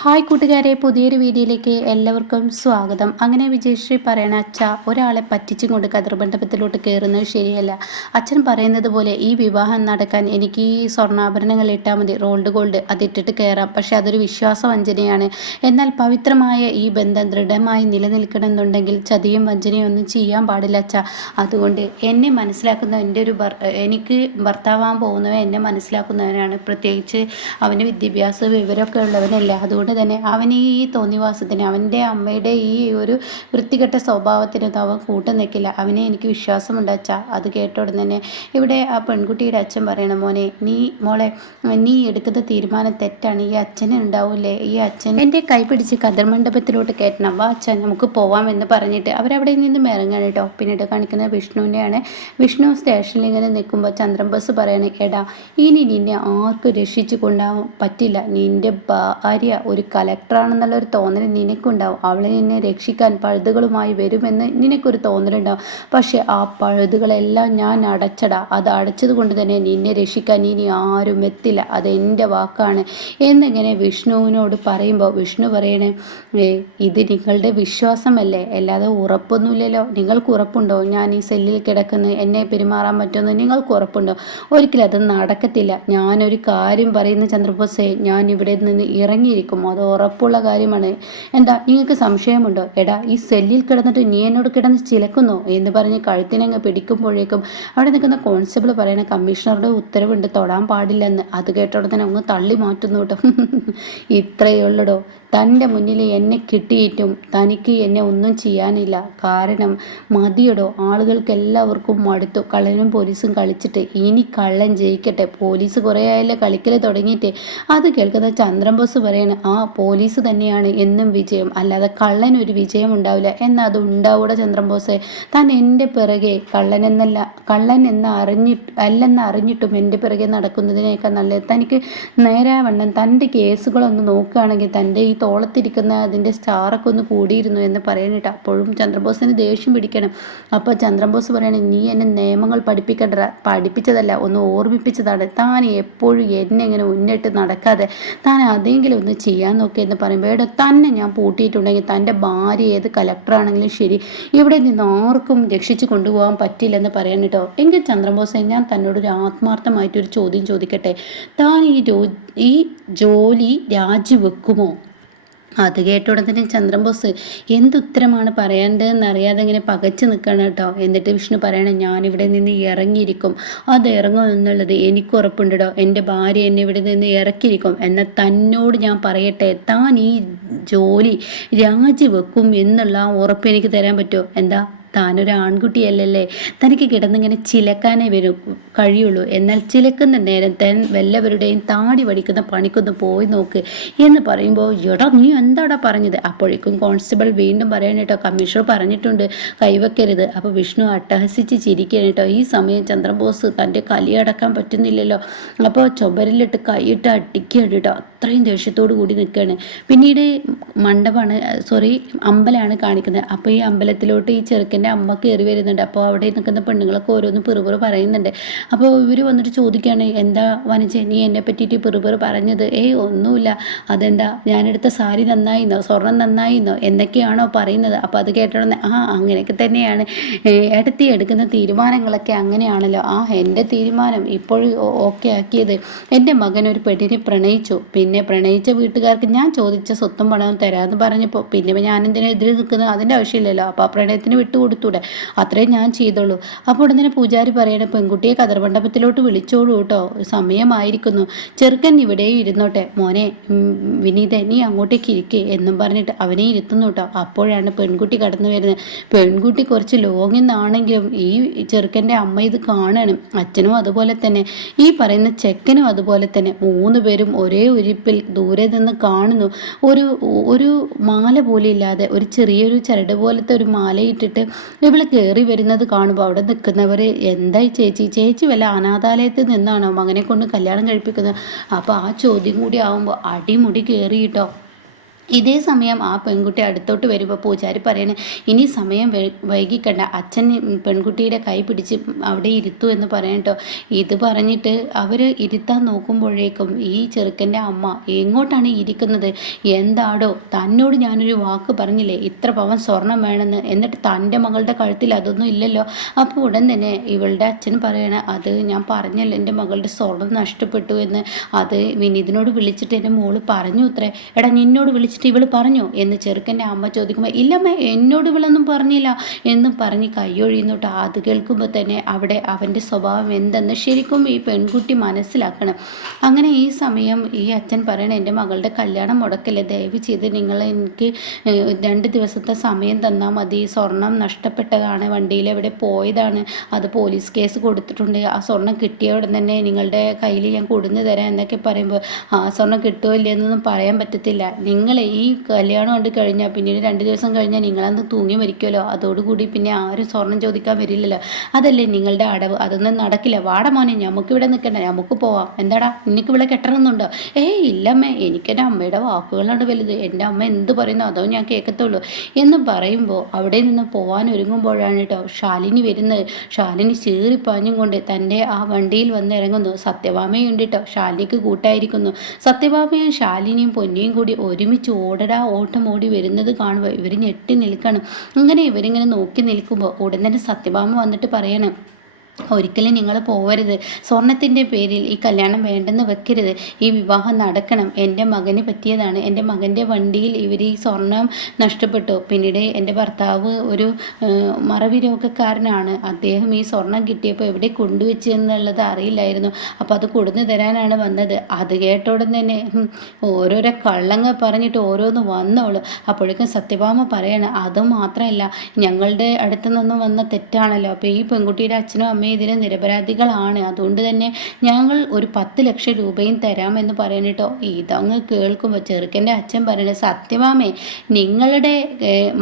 Hi കൂട്ടുകാരെ, പുതിയൊരു വീഡിയോയിലേക്ക് എല്ലാവർക്കും സ്വാഗതം. അങ്ങനെ വിജയശ്രീ പറയണ അച്ഛ ഒരാളെ പറ്റിച്ചും കൊണ്ട് കതിർമണ്ഡപത്തിലോട്ട് കയറുന്നത് ശരിയല്ല. അച്ഛൻ പറയുന്നത് പോലെ ഈ വിവാഹം നടക്കാൻ എനിക്ക് ഈ സ്വർണ്ണാഭരണങ്ങൾ ഇട്ടാൽ മതി, റോൾഡ് ഗോൾഡ് അതിട്ടിട്ട് കയറാം. പക്ഷെ അതൊരു വിശ്വാസവഞ്ചനയാണ്. എന്നാൽ പവിത്രമായ ഈ ബന്ധം ദൃഢമായി നിലനിൽക്കണമെന്നുണ്ടെങ്കിൽ ചതിയും വഞ്ചനയും ഒന്നും ചെയ്യാൻ പാടില്ല അച്ഛ. അതുകൊണ്ട് എന്നെ മനസ്സിലാക്കുന്ന എനിക്ക് ഭർത്താവാൻ പോകുന്നവൻ എന്നെ മനസ്സിലാക്കുന്നവനാണ്. പ്രത്യേകിച്ച് അവന് വിദ്യാഭ്യാസ വിവരമൊക്കെ ഉള്ളവനല്ല. അതുകൊണ്ട് തന്നെ അവന് ഈ തോന്നിവാസത്തിന്, അവൻ്റെ അമ്മയുടെ ഈ ഒരു വൃത്തികെട്ട സ്വഭാവത്തിനൊന്നും അവൻ കൂട്ടു നിൽക്കില്ല. അവനെ എനിക്ക് വിശ്വാസമുണ്ട് അച്ഛ. അത് കേട്ട ഉടൻ തന്നെ ഇവിടെ ആ പെൺകുട്ടിയുടെ അച്ഛൻ പറയണം, മോളെ നീ എടുക്കുന്ന തീരുമാനം തെറ്റാണ്. ഈ അച്ഛനെ ഉണ്ടാവില്ലേ, ഈ അച്ഛൻ എൻ്റെ കൈ പിടിച്ച് കതിർമണ്ഡപത്തിലോട്ട് കയറ്റണം, വാ അച്ഛൻ നമുക്ക് പോവാമെന്ന് പറഞ്ഞിട്ട് അവരവിടെ നിന്നും ഇറങ്ങാണ് കേട്ടോ. പിന്നീട് കാണിക്കുന്നത് വിഷ്ണുവിനെയാണ്. വിഷ്ണു സ്റ്റേഷനിൽ ഇങ്ങനെ നിൽക്കുമ്പോൾ ചന്ദ്രൻ ബസ് പറയണേ, എടാ ഇനി നിന്നെ ആർക്കും രക്ഷിച്ചു കൊണ്ടാവാൻ പറ്റില്ല. നിൻ്റെ ഭാര്യ ഒരു കലക്ടറാണെന്നുള്ളൊരു തോന്നൽ നിനക്കുണ്ടാവും. അവളെ നിന്നെ രക്ഷിക്കാൻ പഴുതുകളുമായി വരുമെന്ന് നിനക്കൊരു തോന്നലുണ്ടാവും. പക്ഷെ ആ പഴുതുകളെല്ലാം ഞാൻ അടച്ചടാ. അത് അടച്ചത് കൊണ്ട് തന്നെ നിന്നെ രക്ഷിക്കാൻ ഇനി ആരും എത്തില്ല, അതെൻ്റെ വാക്കാണ് എന്നിങ്ങനെ വിഷ്ണുവിനോട് പറയുമ്പോൾ വിഷ്ണു പറയണേ, ഇത് നിങ്ങളുടെ വിശ്വാസമല്ലേ, അല്ലാതെ ഉറപ്പൊന്നുമില്ലല്ലോ. നിങ്ങൾക്ക് ഉറപ്പുണ്ടോ ഞാൻ ഈ സെല്ലിൽ കിടക്കുന്നത് എന്നെ പെരുമാറാൻ പറ്റുമെന്ന് നിങ്ങൾക്ക് ഉറപ്പുണ്ടോ? ഒരിക്കലും അത് നടക്കത്തില്ല. ഞാനൊരു കാര്യം പറയുന്ന ചന്ദ്രബോസേ, ഞാൻ ഇവിടെ നിന്ന് ഇറങ്ങിയിരിക്കും, അത് ഉറപ്പുള്ള കാര്യമാണ്. എന്താ നിങ്ങൾക്ക് സംശയമുണ്ടോ? എടാ ഈ സെല്ലിൽ കിടന്നിട്ട് നീ എന്നോട് കിടന്ന് ചിലക്കുന്നോ എന്ന് പറഞ്ഞ് കഴുത്തിനങ്ങ് പിടിക്കുമ്പോഴേക്കും അവിടെ നിൽക്കുന്ന കോൺസ്റ്റബിൾ പറയണ, കമ്മീഷണറുടെ ഉത്തരവുണ്ട്, തൊടാൻ പാടില്ലെന്ന്. അത് കേട്ടോടെ തന്നെ അങ്ങ് തള്ളി മാറ്റുന്നു കേട്ടോ. ഇത്രയേ ഉള്ളടോ, തൻ്റെ മുന്നിൽ എന്നെ കിട്ടിയിട്ടും തനിക്ക് എന്നെ ഒന്നും ചെയ്യാനില്ല. കാരണം മതിയടോ, ആളുകൾക്ക് എല്ലാവർക്കും മടുത്തു കള്ളനും പോലീസും കളിച്ചിട്ട്. ഇനി കള്ളൻ ജയിക്കട്ടെ, പോലീസ് കുറേ ആയല്ലേ കളിക്കൽ തുടങ്ങിയിട്ട്. അത് കേൾക്കുന്ന ചന്ദ്രൻ ബോസ് പറയണ, ആ പോലീസ് തന്നെയാണ് എന്നും വിജയം, അല്ലാതെ കള്ളനൊരു വിജയം ഉണ്ടാവില്ല. എന്നാൽ അത് ഉണ്ടാവൂടെ ചന്ദ്രൻ ബോസേ? താൻ എൻ്റെ പിറകെ കള്ളൻ അല്ലെന്ന് അറിഞ്ഞിട്ടും എൻ്റെ പിറകെ നടക്കുന്നതിനേക്കാൾ നല്ലത് തനിക്ക് നേരാവണ്ണം തൻ്റെ കേസുകളൊന്ന് നോക്കുകയാണെങ്കിൽ തൻ്റെ ഈ തോളത്തിരിക്കുന്ന അതിൻ്റെ സ്റ്റാറൊക്കെ ഒന്ന് കൂടിയിരുന്നു എന്ന് പറയണിട്ട്. അപ്പോഴും ചന്ദ്രബോസിന് ദേഷ്യം പിടിക്കണം. അപ്പോൾ ചന്ദ്രബോസ് പറയണേ, നീ എന്നെ നിയമങ്ങൾ പഠിപ്പിച്ചതല്ല, ഒന്ന് ഓർമ്മിപ്പിച്ചതാണ്. താൻ എപ്പോഴും എന്നെ ഇങ്ങനെ മുന്നിട്ട് നടക്കാതെ താൻ അതെങ്കിലും ഒന്ന് ചെയ്യാൻ നോക്കിയെന്ന് പറയുമ്പോൾ, ഇവിടെ തന്നെ ഞാൻ പൂട്ടിയിട്ടുണ്ടെങ്കിൽ തൻ്റെ ഭാര്യ ഏത് കലക്ടറാണെങ്കിലും ശരി, ഇവിടെ നിന്ന് ആർക്കും രക്ഷിച്ചു കൊണ്ടുപോകാൻ പറ്റില്ലെന്ന് പറയാൻ കേട്ടോ. എങ്കിൽ ചന്ദ്രബോസെ, ഞാൻ തന്നോടൊരു ആത്മാർത്ഥമായിട്ടൊരു ചോദ്യം ചോദിക്കട്ടെ, താൻ ഈ ജോലി രാജിവെക്കുമോ? അത് കേട്ടോടെ തന്നെ ചന്ദ്രൻ ബോസ് എന്തുത്തരമാണ് പറയേണ്ടതെന്ന് അറിയാതെ ഇങ്ങനെ പകച്ചു നിൽക്കണം കേട്ടോ. എന്നിട്ട് വിഷ്ണു പറയണം, ഞാനിവിടെ നിന്ന് ഇറങ്ങിയിരിക്കും. അത് ഇറങ്ങും എന്നുള്ളത് എനിക്ക് ഉറപ്പുണ്ടോ. എൻ്റെ ഭാര്യ എന്നെ ഇവിടെ നിന്ന് ഇറക്കിയിരിക്കും. എന്നാൽ തന്നോട് ഞാൻ പറയട്ടെ, താൻ ഈ ജോലി രാജിവെക്കും എന്നുള്ള ഉറപ്പ് എനിക്ക് തരാൻ പറ്റുമോ? എന്താ, താനൊരു ആൺകുട്ടിയല്ലല്ലേ, തനിക്ക് കിടന്നിങ്ങനെ ചിലക്കാനേ കഴിയുള്ളൂ. എന്നാൽ ചിലക്കുന്ന നേരം താൻ വല്ലവരുടെയും താടി വടിക്കുന്ന പണിക്കൊന്ന് പോയി നോക്ക് എന്ന് പറയുമ്പോൾ, എടാ നീ എന്താടാ പറഞ്ഞത്? അപ്പോഴേക്കും കോൺസ്റ്റബിൾ വീണ്ടും പറയാൻ കേട്ടോ, കമ്മീഷണർ പറഞ്ഞിട്ടുണ്ട് കൈവെക്കരുത്. അപ്പോൾ വിഷ്ണു അട്ടഹസിച്ച് ചിരിക്കാൻ കേട്ടോ. ഈ സമയം ചന്ദ്രബോസ് തൻ്റെ കലിയടക്കാൻ പറ്റുന്നില്ലല്ലോ. അപ്പോൾ ചുവരിലിട്ട് കൈയിട്ട് അടിക്കുകയാണ് കേട്ടോ. അത്രയും ദേഷ്യത്തോടു കൂടി നിൽക്കുകയാണ്. പിന്നീട് അമ്പലമാണ് കാണിക്കുന്നത്. അപ്പോൾ ഈ അമ്പലത്തിലോട്ട് ഈ ചെറുക്കൻ്റെ അമ്മ കയറി വരുന്നുണ്ട്. അപ്പോൾ അവിടെ നിൽക്കുന്ന പെണ്ണുങ്ങളൊക്കെ ഓരോന്ന് പിറുപിറു പറയുന്നുണ്ട്. അപ്പോൾ ഇവർ വന്നിട്ട് ചോദിക്കുകയാണ്, എന്താ വനജ നീ എന്നെ പറ്റിയിട്ട് പിറുപിറു പറഞ്ഞത്? ഒന്നുമില്ല. അതെന്താ, ഞാനെടുത്ത സാരി നന്നായിന്നോ, സ്വർണം നന്നായിന്നോ എന്നൊക്കെയാണോ പറയുന്നത്? അപ്പോൾ അത് കേട്ടോടെ, അങ്ങനെയൊക്കെ തന്നെയാണ് ഏട്ടത്തി എടുക്കുന്ന തീരുമാനങ്ങളൊക്കെ അങ്ങനെയാണല്ലോ. എൻ്റെ തീരുമാനം ഇപ്പോഴും ഓക്കെ ആക്കിയത്, എൻ്റെ മകൻ ഒരു പെണ്ണിനെ പ്രണയിച്ചു. പിന്നെ പ്രണയിച്ച വീട്ടുകാർക്ക് ഞാൻ ചോദിച്ച സ്വത്തും പണവും തരാമെന്ന് പറഞ്ഞപ്പോൾ പിന്നെ ഞാനെന്തിനാ എതിരെ നിൽക്കുന്നത്? അതിൻ്റെ ആവശ്യമില്ലല്ലോ. അപ്പോൾ ആ പ്രണയത്തിന് വിട്ടുകൊടുത്തൂടെ? അത്രയും ഞാൻ ചെയ്തോളൂ. അപ്പോൾ ഉടനെ പൂജാരി പറയണ, പെൺകുട്ടിയെ കതിർമണ്ഡപത്തിലോട്ട് വിളിച്ചോളൂ കേട്ടോ, സമയമായിരിക്കുന്നു. ചെറുക്കൻ ഇവിടെ ഇരുന്നോട്ടെ. മോനെ വിനീത, നീ അങ്ങോട്ടേക്ക് ഇരിക്കേ എന്നും പറഞ്ഞിട്ട് അവനെ ഇരുത്തുന്നു കേട്ടോ. അപ്പോഴാണ് പെൺകുട്ടി കടന്നു വരുന്നത്. പെൺകുട്ടി കുറച്ച് ലോങ്ങിൽ നിന്നാണെങ്കിലും ഈ ചെറുക്കൻ്റെ അമ്മ ഇത് കാണണം. അച്ഛനും അതുപോലെ തന്നെ, ഈ പറയുന്ന ചെക്കനും അതുപോലെ തന്നെ. 3 പേരും ഒരേ ഉരിപ്പിൽ ദൂരെ നിന്ന് കാണുന്നു. ഒരു മാല പോലെ ഇല്ലാതെ ഒരു ചെറിയൊരു ചരട് പോലത്തെ ഒരു മാലയിട്ടിട്ട് ഇവള് കയറി വരുന്നത് കാണുമ്പോൾ അവിടെ നിൽക്കുന്നവർ, എന്തായി ചേച്ചി വല്ല അനാഥാലയത്തിൽ നിന്നാണോ മകനെ കൊണ്ട് കല്യാണം കഴിപ്പിക്കുന്നത്? അപ്പോൾ ആ ചോദ്യം കൂടി ആവുമ്പോൾ അടിമുടി കയറിയിട്ടോ. ഇതേ സമയം ആ പെൺകുട്ടി അടുത്തോട്ട് വരുമ്പോൾ പൂജാരി പറയണേ, ഇനി സമയം വൈകിക്കണ്ട, അച്ഛൻ പെൺകുട്ടിയുടെ കൈ പിടിച്ച് അവിടെ ഇരുത്തു എന്ന് പറയട്ടോ. ഇത് പറഞ്ഞിട്ട് അവർ ഇരുത്താൻ നോക്കുമ്പോഴേക്കും ഈ ചെറുക്കൻ്റെ അമ്മ എങ്ങോട്ടാണ് ഇരിക്കുന്നത്? എന്താടോ, തന്നോട് ഞാനൊരു വാക്ക് പറഞ്ഞില്ലേ ഇത്ര പവൻ സ്വർണം വേണമെന്ന്, എന്നിട്ട് തൻ്റെ മകളുടെ കഴുത്തിൽ അതൊന്നും ഇല്ലല്ലോ. അപ്പോൾ ഉടൻ തന്നെ ഇവളുടെ അച്ഛൻ പറയണ, അത് ഞാൻ പറഞ്ഞല്ലോ എൻ്റെ മകളുടെ സ്വർണം നഷ്ടപ്പെട്ടു എന്ന്. അത് വിനീതിനോട് വിളിച്ചിട്ട് എൻ്റെ മോള് പറഞ്ഞു അത്രേ. എടാ, നിന്നോട് വിളിച്ചിട്ട് ഇവള് പറഞ്ഞോ എന്ന് ചെറുക്കൻ്റെ അമ്മ ചോദിക്കുമ്പോൾ, ഇല്ലമ്മ എന്നോട് ഇവളൊന്നും പറഞ്ഞില്ല എന്നും പറഞ്ഞ് കൈയൊഴിയുന്നോട്ട്. അത് കേൾക്കുമ്പോൾ തന്നെ അവിടെ അവൻ്റെ സ്വഭാവം എന്തെന്ന് ശരിക്കും ഈ പെൺകുട്ടി മനസ്സിലാക്കണം. അങ്ങനെ ഈ സമയം ഈ അച്ഛൻ പറയണ, എൻ്റെ മകളുടെ കല്യാണം മുടക്കല്ലേ, ദയവ് ചെയ്ത് നിങ്ങൾ എനിക്ക് 2 ദിവസത്തെ സമയം തന്നാൽ മതി. സ്വർണം നഷ്ടപ്പെട്ടതാണ്, വണ്ടിയിൽ എവിടെ പോയതാണ്, അത് പോലീസ് കേസ് കൊടുത്തിട്ടുണ്ട്. ആ സ്വർണം കിട്ടിയ ഉടൻ തന്നെ നിങ്ങളുടെ കയ്യിൽ ഞാൻ കൊടുന്നു തരാം എന്നൊക്കെ പറയുമ്പോൾ, ആ സ്വർണം കിട്ടുമോ ഇല്ലയെന്നൊന്നും പറയാൻ പറ്റത്തില്ല. നിങ്ങൾ ഈ കല്യാണം കൊണ്ട് കഴിഞ്ഞാൽ പിന്നീട് 2 ദിവസം കഴിഞ്ഞാൽ നിങ്ങളന്ന് തൂങ്ങി മരിക്കുമല്ലോ, അതോടുകൂടി പിന്നെ ആരും സ്വർണം ചോദിക്കാൻ വരില്ലല്ലോ, അതല്ലേ നിങ്ങളുടെ അടവ്. അതൊന്നും നടക്കില്ല. വാട മോനെ, നമുക്കിവിടെ നിൽക്കണ്ട, നമുക്ക് പോവാം. എന്താടാ, നിനക്ക് ഇവിടെ കെട്ടണമെന്നുണ്ടോ? ഇല്ലമ്മേ, എനിക്കെൻ്റെ അമ്മയുടെ വാക്കുകളാണ് വലുത്, എൻ്റെ അമ്മ എന്ത് പറയുന്നു അതോ ഞാൻ കേൾക്കത്തുള്ളൂ എന്ന് പറയുമ്പോൾ അവിടെ നിന്ന് പോകാൻ ഒരുങ്ങുമ്പോഴാണ് കേട്ടോ ശാലിനി വരുന്നത്. ശാലിനി ചീറിപ്പാഞ്ഞും കൊണ്ട് തൻ്റെ ആ വണ്ടിയിൽ വന്ന് ഇറങ്ങുന്നു. സത്യഭാമയുണ്ട് കേട്ടോ ശാലിനിക്ക് കൂട്ടായിരിക്കുന്നു. സത്യഭാമയും ശാലിനിയും പൊന്നിയും കൂടി ഒരുമിച്ച് ഓടടാ ഓട്ടം ഓടി വരുന്നത് കാണുമ്പോൾ ഇവർ ഞെട്ടി നിൽക്കണം. അങ്ങനെ ഇവരിങ്ങനെ നോക്കി നിൽക്കുമ്പോൾ ഉടൻ തന്നെ സത്യഭാമ വന്നിട്ട് പറയണം, ഒരിക്കലും നിങ്ങൾ പോവരുത്, സ്വർണത്തിൻ്റെ പേരിൽ ഈ കല്യാണം വേണ്ടെന്ന് വെക്കരുത്, ഈ വിവാഹം നടക്കണം. എൻ്റെ മകന് പറ്റിയതാണ്, എൻ്റെ മകൻ്റെ വണ്ടിയിൽ ഇവർ ഈ സ്വർണം നഷ്ടപ്പെട്ടു. പിന്നീട് എൻ്റെ ഭർത്താവ് ഒരു മറവി രോഗക്കാരനാണ്, അദ്ദേഹം ഈ സ്വർണം കിട്ടിയപ്പോൾ എവിടെ കൊണ്ടുവച്ചു എന്നുള്ളത് അറിയില്ലായിരുന്നു, അപ്പോൾ അത് കൊടുന്നു തരാനാണ് വന്നത്. അത് കേട്ടോടെ തന്നെ ഓരോരോ കള്ളങ്ങൾ പറഞ്ഞിട്ട് ഓരോന്ന് വന്നോളൂ. അപ്പോഴേക്കും സത്യഭാമ പറയണം, അത് മാത്രമല്ല ഞങ്ങളുടെ അടുത്ത് നിന്നും വന്ന തെറ്റാണല്ലോ, അപ്പോൾ ഈ പെൺകുട്ടിയുടെ അച്ഛനും അമ്മയും ഇതിൽ നിരപരാധികളാണ്, അതുകൊണ്ട് തന്നെ ഞങ്ങൾ ഒരു 10 ലക്ഷം രൂപയും തരാമെന്ന് പറയണിട്ടോ. ഇതങ്ങ് കേൾക്കുമ്പോൾ ചെറുക്കൻ്റെ അച്ഛൻ പറയണത്, സത്യമാമേ, നിങ്ങളുടെ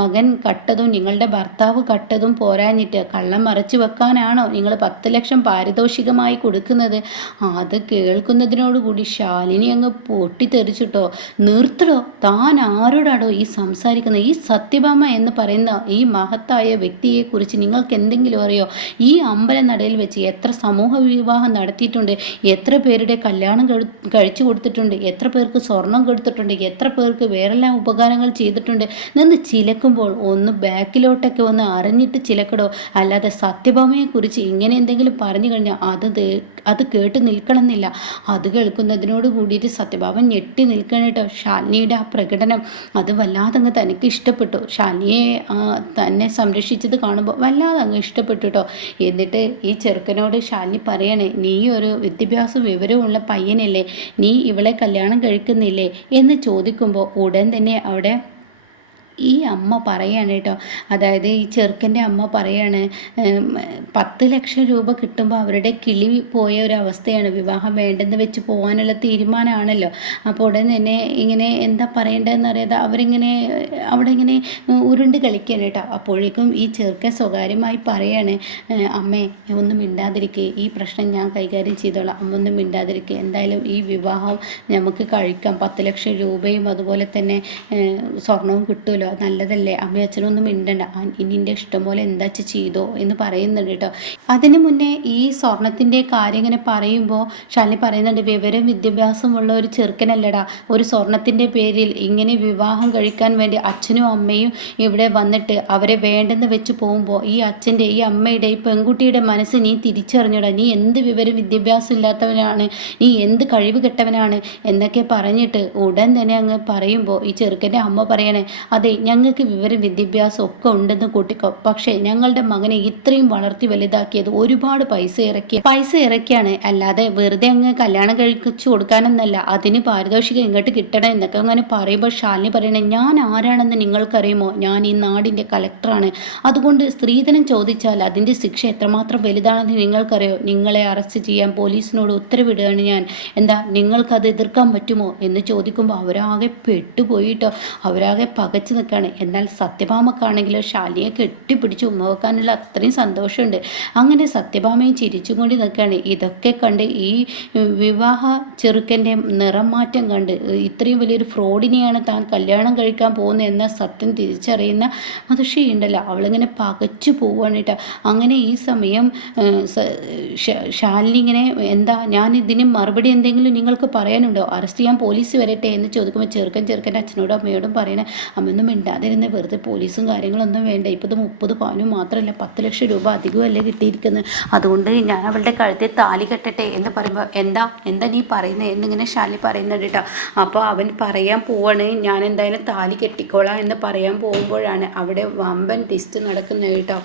മകൻ കട്ടതും നിങ്ങളുടെ ഭർത്താവ് കട്ടതും പോരാഞ്ഞിട്ട് കള്ളം മറച്ചു വെക്കാനാണോ നിങ്ങൾ 10 ലക്ഷം പാരിതോഷികമായി കൊടുക്കുന്നത്? അത് കേൾക്കുന്നതിനോടുകൂടി ശാലിനി അങ്ങ് പൊട്ടിത്തെറിച്ചിട്ടോ. നിർത്തടോ, താൻ ആരോടാടോ ഈ സംസാരിക്കുന്നത്? ഈ സത്യഭാമ എന്ന് പറയുന്ന ഈ മഹത്തായ വ്യക്തിയെക്കുറിച്ച് നിങ്ങൾക്ക് എന്തെങ്കിലും അറിയോ? ഈ അമ്പലം നടയിൽ വെച്ച് എത്ര സമൂഹ വിവാഹം നടത്തിയിട്ടുണ്ട്, എത്ര പേരുടെ കല്യാണം കഴിച്ചു കൊടുത്തിട്ടുണ്ട്, എത്ര പേർക്ക് സ്വർണം കൊടുത്തിട്ടുണ്ട്, എത്ര പേർക്ക് വേറെല്ലാം ഉപകാരങ്ങൾ ചെയ്തിട്ടുണ്ട്. നിന്ന് ചിലക്കുമ്പോൾ ഒന്ന് ബാക്കിലോട്ടൊക്കെ ഒന്ന് അറിഞ്ഞിട്ട് ചിലക്കടോ, അല്ലാതെ സത്യഭാമയെക്കുറിച്ച് ഇങ്ങനെ എന്തെങ്കിലും പറഞ്ഞു കഴിഞ്ഞാൽ അത് കേട്ട് നിൽക്കണമെന്നില്ല. അത് കേൾക്കുന്നതിനോട് കൂടിയിട്ട് സത്യഭാമൻ ഞെട്ടി നിൽക്കണം കേട്ടോ. ശാലിനിയുടെ ആ പ്രകടനം അത് വല്ലാതെ അങ്ങ് തനിക്ക് ഇഷ്ടപ്പെട്ടു. ശാലിനിയെ തന്നെ സംരക്ഷിച്ചത് കാണുമ്പോൾ വല്ലാതെ അങ്ങ് ഇഷ്ടപ്പെട്ടു കേട്ടോ. എന്നിട്ട് ഈ ചെറുക്കനോട് ശാലിനി പറയണേ, നീ ഒരു വിദ്യാഭ്യാസം വിവരമുള്ള പയ്യനല്ലേ, നീ ഇവളെ കല്യാണം കഴിക്കുന്നില്ലേ എന്ന് ചോദിക്കുമ്പോൾ ഉടൻ തന്നെ അവിടെ ഈ അമ്മ പറയാണ് കേട്ടോ, അതായത് ഈ ചെറുക്കൻ്റെ അമ്മ പറയാണ്, 10 ലക്ഷം രൂപ കിട്ടുമ്പോൾ അവരുടെ കിളി പോയ ഒരു അവസ്ഥയാണ്, വിവാഹം വേണ്ടെന്ന് വെച്ച് പോകാനുള്ള തീരുമാനമാണല്ലോ. അപ്പോൾ ഉടൻ തന്നെ ഇങ്ങനെ എന്താ പറയേണ്ടതെന്ന് അറിയാതെ അവരിങ്ങനെ അവിടെ ഇങ്ങനെ ഉരുണ്ട് കളിക്കുകയാണ് കേട്ടോ. അപ്പോഴേക്കും ഈ ചെറുക്കൻ സ്വകാര്യമായി പറയാണ്, അമ്മേ ഒന്നും മിണ്ടാതിരിക്കുക, ഈ പ്രശ്നം ഞാൻ കൈകാര്യം ചെയ്തോളാം, അമ്മ ഒന്നും മിണ്ടാതിരിക്കുക, എന്തായാലും ഈ വിവാഹം നമുക്ക് കഴിക്കാം, 10 ലക്ഷം രൂപയും അതുപോലെ തന്നെ സ്വർണവും കിട്ടുമല്ലോ, നല്ലതല്ലേ, അമ്മയും അച്ഛനൊന്നും മിണ്ടണ്ട, ഇനിൻ്റെ ഇഷ്ടം പോലെ എന്താ ചെയ്തോ എന്ന് പറയുന്നുണ്ട് കേട്ടോ. അതിന് മുന്നേ ഈ സ്വർണത്തിൻ്റെ കാര്യം ഇങ്ങനെ പറയുമ്പോൾ ശാലിനി പറയുന്നുണ്ട്, വിവരം വിദ്യാഭ്യാസമുള്ള ഒരു ചെറുക്കനല്ലടാ ഒരു സ്വർണത്തിൻ്റെ പേരിൽ ഇങ്ങനെ വിവാഹം കഴിക്കാൻ വേണ്ടി അച്ഛനും അമ്മയും ഇവിടെ വന്നിട്ട് അവരെ വേണ്ടെന്ന് വെച്ച് പോകുമ്പോൾ ഈ അച്ഛൻ്റെ ഈ അമ്മയുടെ ഈ പെൺകുട്ടിയുടെ മനസ്സ് നീ തിരിച്ചറിഞ്ഞടാ, നീ എന്ത് വിവരം വിദ്യാഭ്യാസം ഇല്ലാത്തവനാണ്, നീ എന്ത് കഴിവ് കെട്ടവനാണ് എന്നൊക്കെ പറഞ്ഞിട്ട് ഉടൻ തന്നെ അങ്ങ് പറയുമ്പോൾ ഈ ചെറുക്കൻ്റെ അമ്മ പറയണേ, അതെ ഞങ്ങൾക്ക് വിവരം വിദ്യാഭ്യാസം ഒക്കെ ഉണ്ടെന്ന് കൂട്ടിക്കോ, പക്ഷേ ഞങ്ങളുടെ മകനെ ഇത്രയും വളർത്തി വലുതാക്കിയത് ഒരുപാട് പൈസ ഇറക്കിയാണ്, അല്ലാതെ വെറുതെ അങ്ങ് കല്യാണം കഴിച്ചു കൊടുക്കാനൊന്നല്ല, അതിന് പാരിതോഷികം ഇങ്ങോട്ട് കിട്ടണം എന്നൊക്കെ അങ്ങനെ പറയുമ്പോൾ ശാലിനി പറയണേ, ഞാൻ ആരാണെന്ന് നിങ്ങൾക്കറിയുമോ? ഞാൻ ഈ നാടിൻ്റെ കളക്ടറാണ്, അതുകൊണ്ട് സ്ത്രീധനം ചോദിച്ചാൽ അതിൻ്റെ ശിക്ഷ എത്രമാത്രം വലുതാണെന്ന് നിങ്ങൾക്കറിയോ? നിങ്ങളെ അറസ്റ്റ് ചെയ്യാൻ പോലീസിനോട് ഉത്തരവിടുകയാണ് ഞാൻ, എന്താ നിങ്ങൾക്കത് എതിർക്കാൻ പറ്റുമോ എന്ന് ചോദിക്കുമ്പോൾ അവരാകെ പെട്ടുപോയിട്ടോ, അവരാകെ പകച്ചു നിൽക്കുകയാണ്. എന്നാൽ സത്യഭാമക്കാണെങ്കിലോ ശാലിനിയെ കെട്ടിപ്പിടിച്ച് ഉമ്മ വെക്കാനുള്ള അത്രയും സന്തോഷമുണ്ട്. അങ്ങനെ സത്യഭാമയും ചിരിച്ചുകൊണ്ട് നിൽക്കുകയാണ്. ഇതൊക്കെ കണ്ട് ഈ വിവാഹ ചെറുക്കൻ്റെ നിറം മാറ്റം കണ്ട് ഇത്രയും വലിയൊരു ഫ്രോഡിനെയാണ് താൻ കല്യാണം കഴിക്കാൻ പോകുന്നത് എന്ന സത്യം തിരിച്ചറിയുന്ന മധുഷി ഉണ്ടല്ലോ, അവളിങ്ങനെ പകച്ചു പോവുകയാണ് കേട്ടോ. അങ്ങനെ ഈ സമയം ശാലിനി ഇങ്ങനെ എന്താ ഞാൻ ഇതിന് മറുപടി എന്തെങ്കിലും നിങ്ങൾക്ക് പറയാനുണ്ടോ, അറസ്റ്റ് ചെയ്യാൻ പോലീസ് വരട്ടെ എന്ന് ചോദിക്കുമ്പോൾ ചെറുക്കൻ്റെ അച്ഛനോടും അമ്മയോടും പറയണേ, അമ്മയൊന്നും മിണ്ടാതിരുന്ന് വെറുതെ പോലീസും കാര്യങ്ങളൊന്നും വേണ്ട, ഇപ്പോൾ ഇത് 30 പവനും മാത്രമല്ല 10 ലക്ഷം രൂപ അധികമല്ലേ കിട്ടിയിരിക്കുന്നത്, അതുകൊണ്ട് ഞാൻ അവളുടെ കഴുത്തിൽ താലി കെട്ടട്ടെ എന്ന് പറയുമ്പോൾ എന്താ നീ പറയുന്നത് എന്നിങ്ങനെ ശാലിനി പറയുന്നുണ്ട് കേട്ടോ. അപ്പോൾ അവൻ പറയാൻ പോവാണ്, ഞാൻ എന്തായാലും താലി കെട്ടിക്കോളാം എന്ന് പറയാൻ പോകുമ്പോഴാണ് അവിടെ വമ്പൻ ടിസ്റ്റ് നടക്കുന്നത് കേട്ടോ.